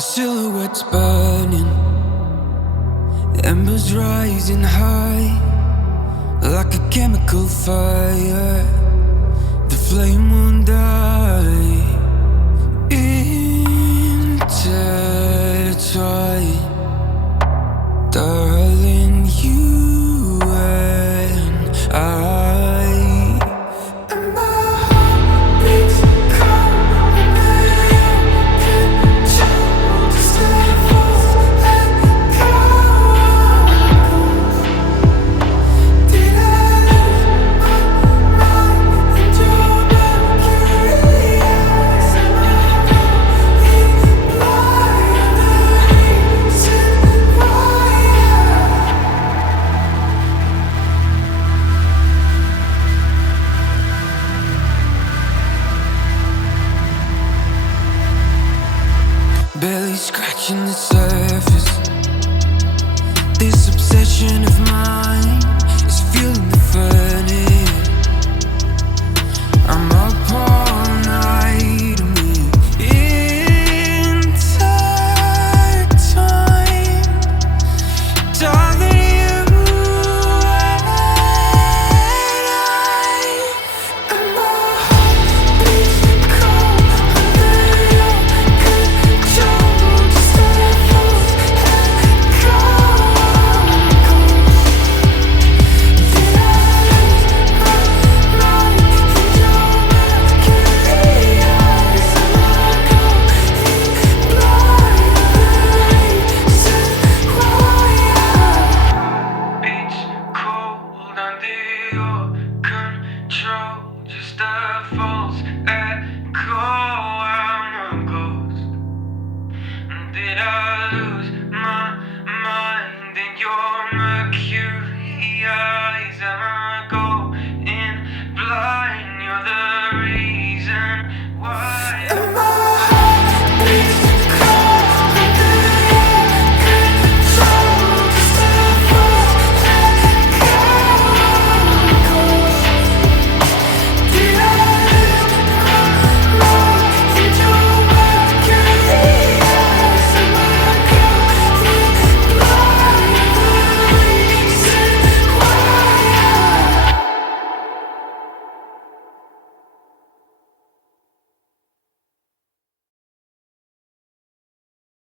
silhouettes burning, embers rising high, like a chemical fire. The flame won't die. Intertwine, darling, you and I. Barely scratching the surface. This obsession of mine is fueling the furnace. I'm apart.